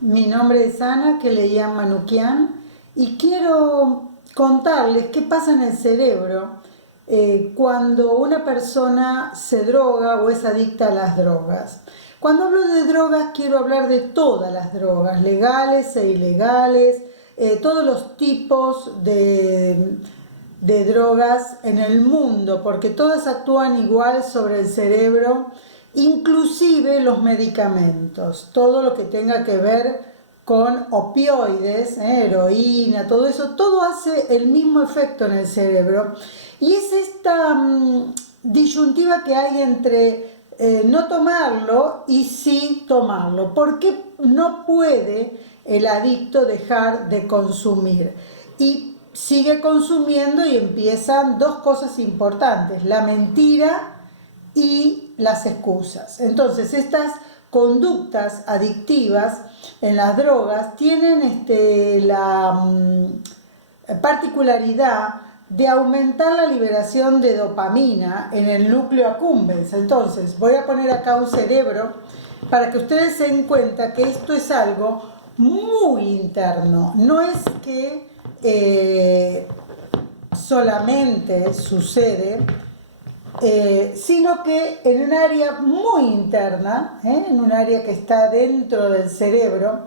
Mi nombre es Ana, que le llaman Manuquian, y quiero contarles qué pasa en el cerebro cuando una persona se droga o es adicta a las drogas. Cuando hablo de drogas quiero hablar de todas las drogas, legales e ilegales, todos los tipos de drogas en el mundo, porque todas actúan igual sobre el cerebro, inclusive los medicamentos, todo lo que tenga que ver con opioides, heroína, todo eso, todo hace el mismo efecto en el cerebro. Y es esta disyuntiva que hay entre no tomarlo y sí tomarlo. ¿Por qué no puede el adicto dejar de consumir? Y sigue consumiendo y empiezan dos cosas importantes, la mentira y las excusas. Entonces, estas conductas adictivas en las drogas tienen la particularidad de aumentar la liberación de dopamina en el núcleo accumbens. Entonces, voy a poner acá un cerebro para que ustedes se den cuenta que esto es algo muy interno. No es que solamente sucede, sino que en un área muy interna, en un área que está dentro del cerebro,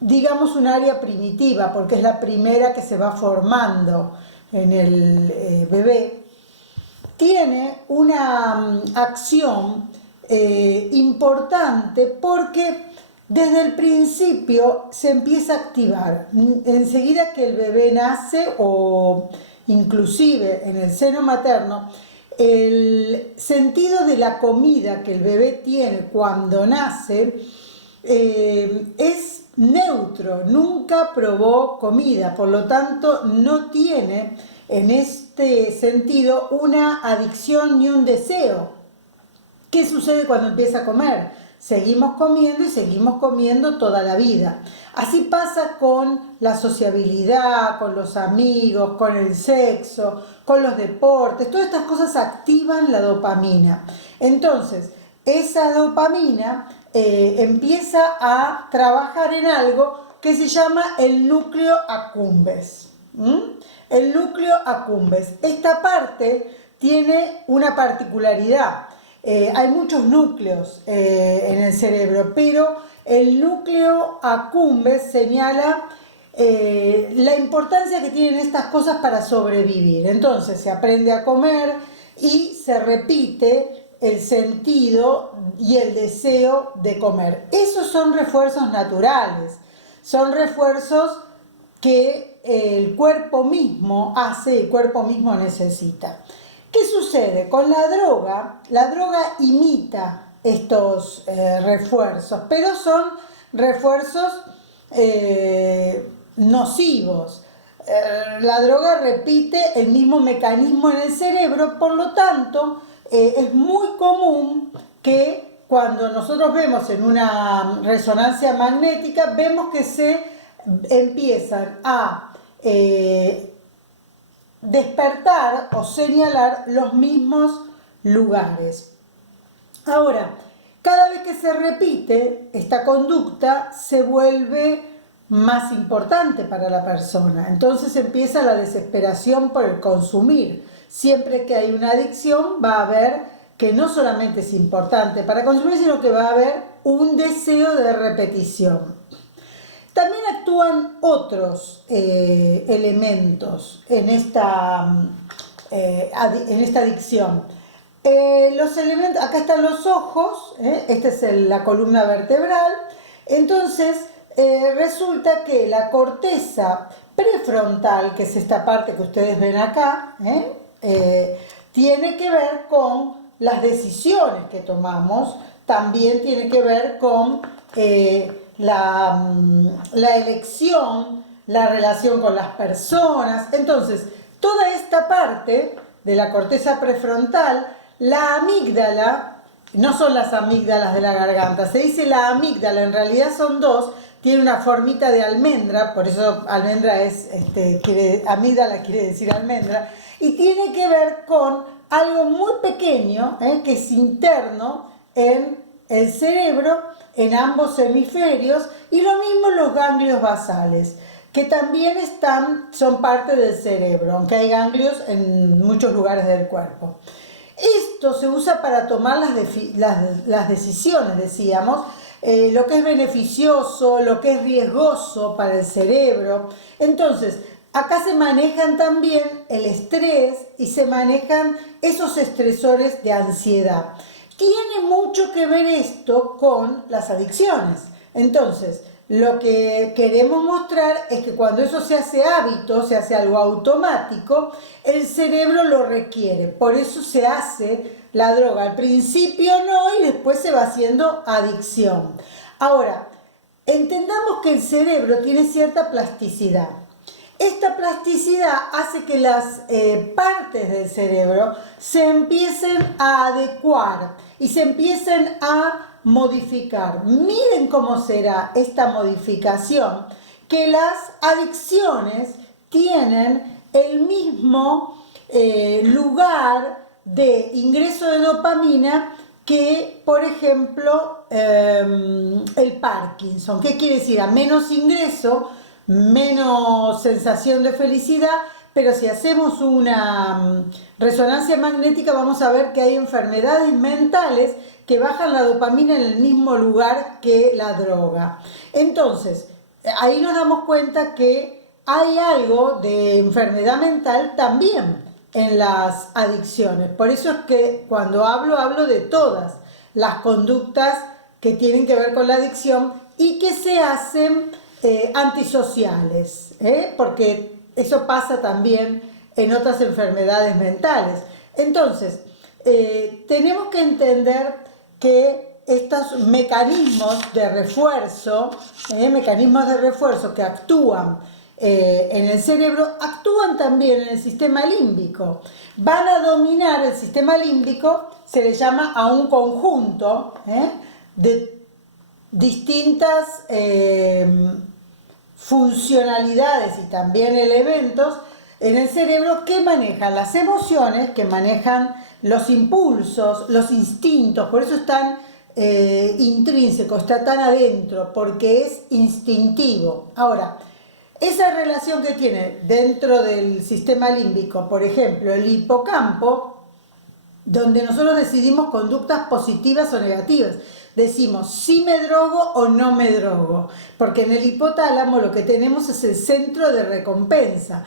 digamos un área primitiva, porque es la primera que se va formando en el bebé, tiene una acción importante porque desde el principio se empieza a activar. Enseguida que el bebé nace o inclusive en el seno materno, el sentido de la comida que el bebé tiene cuando nace es neutro, nunca probó comida, por lo tanto no tiene en este sentido una adicción ni un deseo. ¿Qué sucede cuando empieza a comer? Seguimos comiendo y seguimos comiendo toda la vida. Así pasa con la sociabilidad, con los amigos, con el sexo, con los deportes. Todas estas cosas activan la dopamina. Entonces, esa dopamina empieza a trabajar en algo que se llama el núcleo accumbens. El núcleo accumbens. Esta parte tiene una particularidad. Hay muchos núcleos en el cerebro, pero el núcleo accumbens señala la importancia que tienen estas cosas para sobrevivir. Entonces se aprende a comer y se repite el sentido y el deseo de comer. Esos son refuerzos naturales, son refuerzos que el cuerpo mismo hace, el cuerpo mismo necesita. ¿Qué sucede? Con la droga imita estos refuerzos, pero son refuerzos nocivos. La droga repite el mismo mecanismo en el cerebro, por lo tanto, es muy común que cuando nosotros vemos en una resonancia magnética, vemos que se empiezan a despertar o señalar los mismos lugares. Ahora, cada vez que se repite esta conducta se vuelve más importante para la persona. Entonces empieza la desesperación por el consumir. Siempre que hay una adicción va a haber que no solamente es importante para consumir, sino que va a haber un deseo de repetición. También actúan otros elementos en esta adicción. Los elementos, acá están los ojos, esta es la columna vertebral. Entonces resulta que la corteza prefrontal, que es esta parte que ustedes ven acá, tiene que ver con las decisiones que tomamos, también tiene que ver con la elección, la relación con las personas. Entonces, toda esta parte de la corteza prefrontal, la amígdala, no son las amígdalas de la garganta, se dice la amígdala, en realidad son dos, tiene una formita de almendra, por eso almendra es, amígdala quiere decir almendra, y tiene que ver con algo muy pequeño, que es interno en el cerebro en ambos hemisferios y lo mismo los ganglios basales, que también son parte del cerebro, aunque hay ganglios en muchos lugares del cuerpo. Esto se usa para tomar las decisiones, decíamos, lo que es beneficioso, lo que es riesgoso para el cerebro. Entonces, acá se manejan también el estrés y se manejan esos estresores de ansiedad. Tiene mucho que ver esto con las adicciones. Entonces, lo que queremos mostrar es que cuando eso se hace hábito, se hace algo automático, el cerebro lo requiere. Por eso se hace la droga. Al principio no y después se va haciendo adicción. Ahora, entendamos que el cerebro tiene cierta plasticidad. Esta plasticidad hace que las partes del cerebro se empiecen a adecuar y se empiecen a modificar. Miren cómo será esta modificación, que las adicciones tienen el mismo lugar de ingreso de dopamina que, por ejemplo, el Parkinson. ¿Qué quiere decir? A menos ingreso, menos sensación de felicidad, pero si hacemos una resonancia magnética vamos a ver que hay enfermedades mentales que bajan la dopamina en el mismo lugar que la droga. Entonces, ahí nos damos cuenta que hay algo de enfermedad mental también en las adicciones. Por eso es que cuando hablo de todas las conductas que tienen que ver con la adicción y que se hacen antisociales, porque eso pasa también en otras enfermedades mentales. Entonces, tenemos que entender que estos mecanismos de refuerzo que actúan en el cerebro, actúan también en el sistema límbico. Van a dominar el sistema límbico, se le llama a un conjunto de distintas funcionalidades y también elementos en el cerebro que manejan las emociones, que manejan los impulsos, los instintos, por eso están intrínsecos, está tan adentro, porque es instintivo. Ahora, esa relación que tiene dentro del sistema límbico, por ejemplo, el hipocampo, donde nosotros decidimos conductas positivas o negativas. Decimos si me drogo o no me drogo, porque en el hipotálamo lo que tenemos es el centro de recompensa.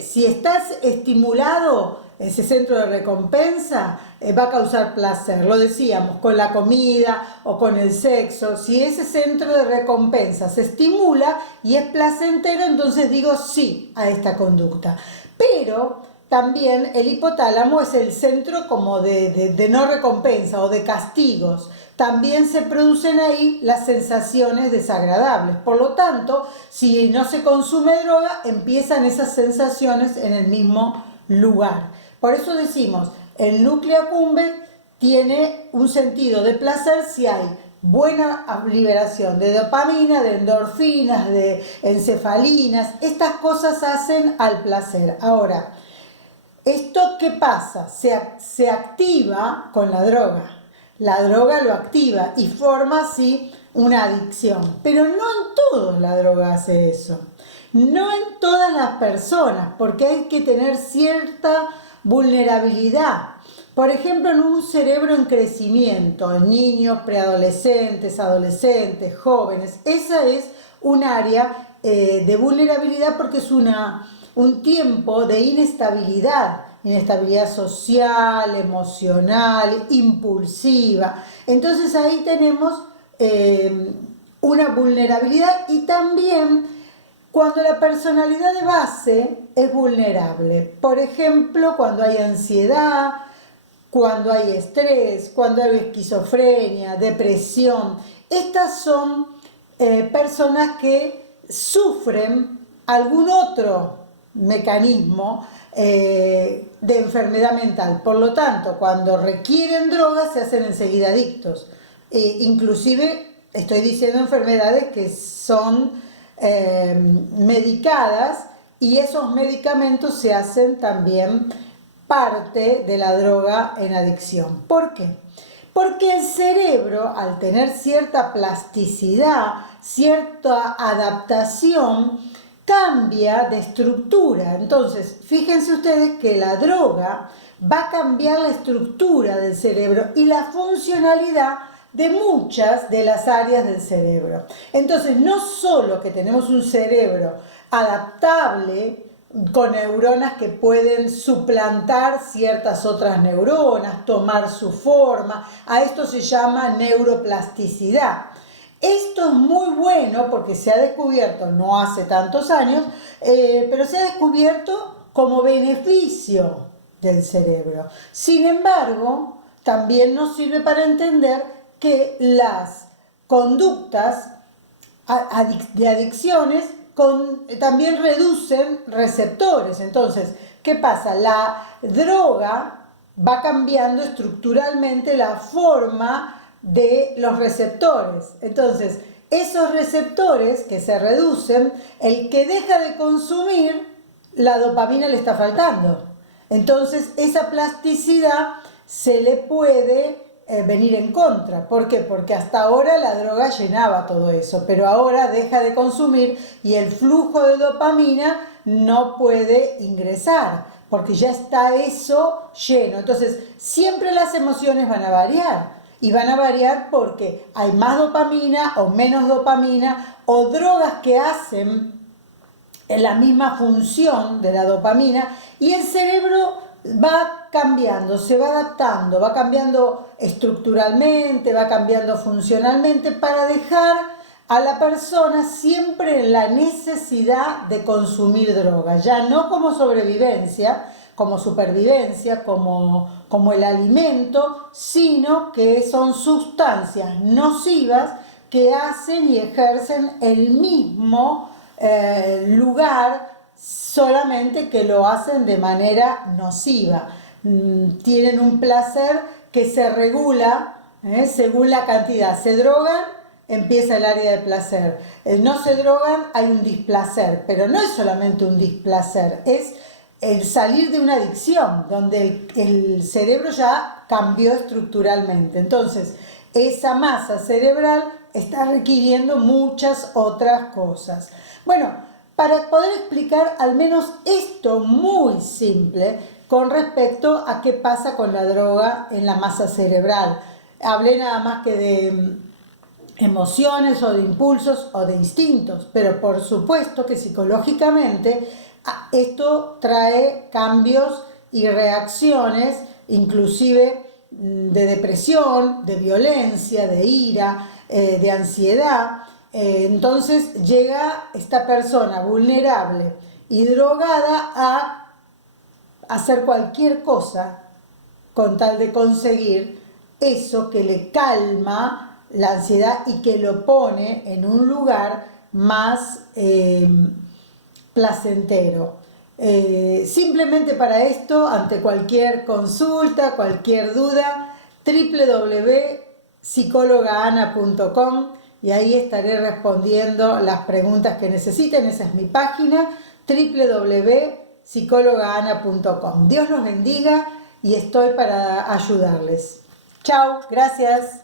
Si estás estimulado, ese centro de recompensa va a causar placer, lo decíamos, con la comida o con el sexo. Si ese centro de recompensa se estimula y es placentero, entonces digo sí a esta conducta. Pero también el hipotálamo es el centro como de no recompensa o de castigos. También se producen ahí las sensaciones desagradables. Por lo tanto, si no se consume droga, empiezan esas sensaciones en el mismo lugar. Por eso decimos, el núcleo accumbens tiene un sentido de placer si hay buena liberación de dopamina, de endorfinas, de encefalinas. Estas cosas hacen al placer. Ahora, ¿esto qué pasa? Se activa con la droga. La droga lo activa y forma así una adicción. Pero no en todos la droga hace eso. No en todas las personas, porque hay que tener cierta vulnerabilidad. Por ejemplo, en un cerebro en crecimiento, en niños, preadolescentes, adolescentes, jóvenes. Esa es un área de vulnerabilidad porque es un tiempo de inestabilidad social, emocional, impulsiva. Entonces ahí tenemos una vulnerabilidad y también cuando la personalidad de base es vulnerable. Por ejemplo, cuando hay ansiedad, cuando hay estrés, cuando hay esquizofrenia, depresión. Estas son personas que sufren algún otro mecanismo de enfermedad mental. Por lo tanto, cuando requieren drogas se hacen enseguida adictos. Inclusive estoy diciendo enfermedades que son medicadas y esos medicamentos se hacen también parte de la droga en adicción. ¿Por qué? Porque el cerebro, al tener cierta plasticidad, cierta adaptación, cambia de estructura. Entonces, fíjense ustedes que la droga va a cambiar la estructura del cerebro y la funcionalidad de muchas de las áreas del cerebro. Entonces, no solo que tenemos un cerebro adaptable, con neuronas que pueden suplantar ciertas otras neuronas, tomar su forma, a esto se llama neuroplasticidad. Esto es muy bueno porque se ha descubierto, no hace tantos años, pero se ha descubierto como beneficio del cerebro. Sin embargo, también nos sirve para entender que las conductas de adicciones también reducen receptores. Entonces, ¿qué pasa? La droga va cambiando estructuralmente la forma de los receptores. Entonces, esos receptores que se reducen, el que deja de consumir, la dopamina le está faltando. Entonces, esa plasticidad se le puede venir en contra. ¿Por qué? Porque hasta ahora la droga llenaba todo eso, pero ahora deja de consumir y el flujo de dopamina no puede ingresar, porque ya está eso lleno. Entonces, siempre las emociones van a variar. Y van a variar porque hay más dopamina o menos dopamina, o drogas que hacen en la misma función de la dopamina, y el cerebro va cambiando, se va adaptando, va cambiando estructuralmente, va cambiando funcionalmente para dejar a la persona siempre en la necesidad de consumir droga, ya no como sobrevivencia, como supervivencia, como el alimento, sino que son sustancias nocivas que hacen y ejercen el mismo lugar, solamente que lo hacen de manera nociva. Tienen un placer que se regula según la cantidad. Se drogan, empieza el área de placer. No se drogan, hay un displacer, pero no es solamente un displacer, es el salir de una adicción, donde el cerebro ya cambió estructuralmente. Entonces, esa masa cerebral está requiriendo muchas otras cosas. Bueno, para poder explicar al menos esto muy simple con respecto a qué pasa con la droga en la masa cerebral. Hablé nada más que de emociones o de impulsos o de instintos, pero por supuesto que psicológicamente esto trae cambios y reacciones, inclusive de depresión, de violencia, de ira, de ansiedad. Entonces llega esta persona vulnerable y drogada a hacer cualquier cosa con tal de conseguir eso que le calma la ansiedad y que lo pone en un lugar más placentero. Simplemente para esto, ante cualquier consulta, cualquier duda, www.psicologaana.com, y ahí estaré respondiendo las preguntas que necesiten. Esa es mi página, www.psicologaana.com. Dios los bendiga y estoy para ayudarles. Chao, gracias.